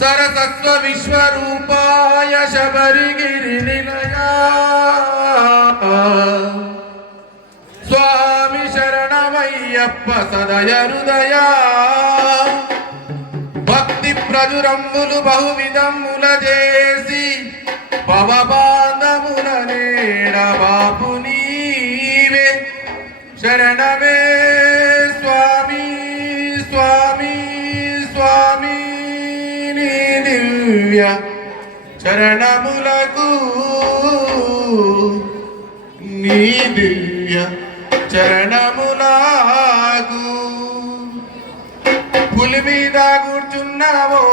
సరసత్వ విశ్వరూపాయ శబరిగిరి నిలయ. స్వామి శరణమయ్యప్ప సదయ హృదయ. భక్తి ప్రజురంబులు బహువిధముల చేసి పవబాధముల నేడ బాపు నీవే. శరణమే దివ్య చరణములకు నీ దివ్య చరణములకు. పులి మీద కూర్చున్నావో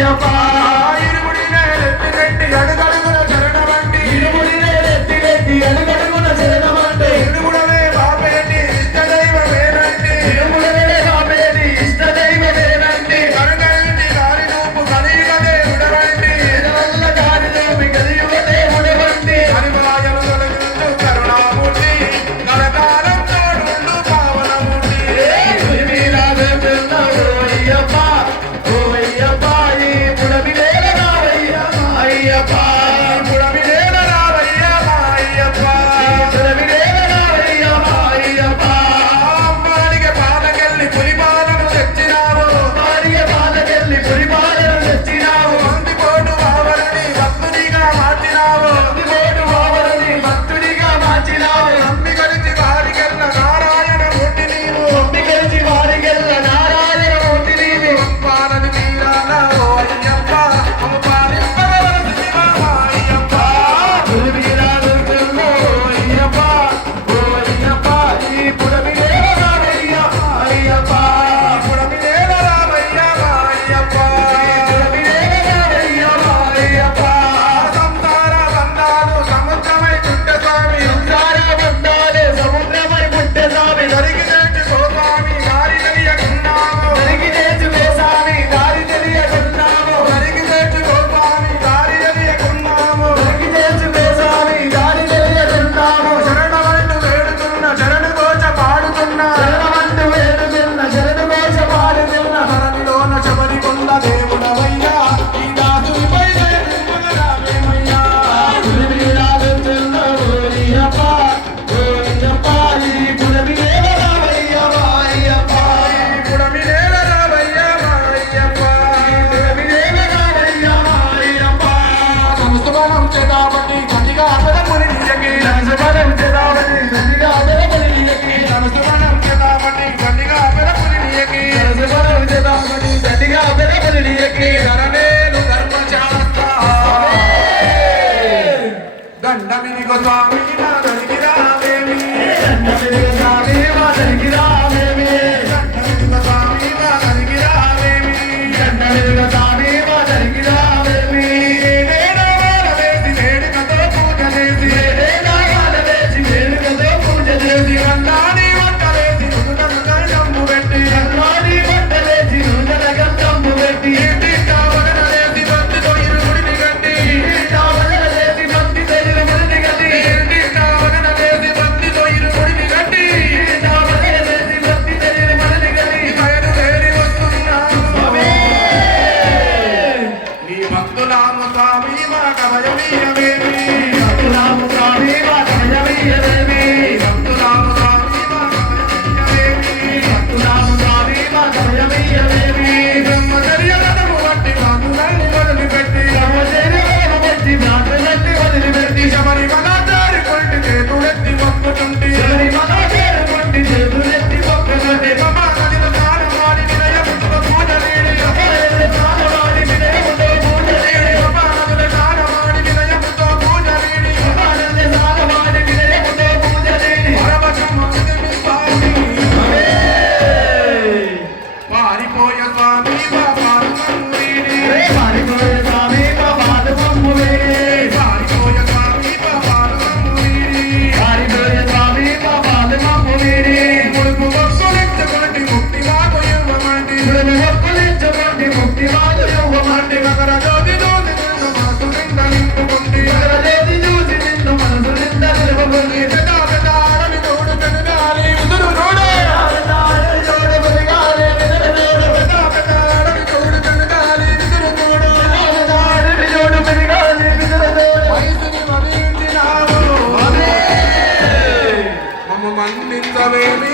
Jayapal Good job. baby.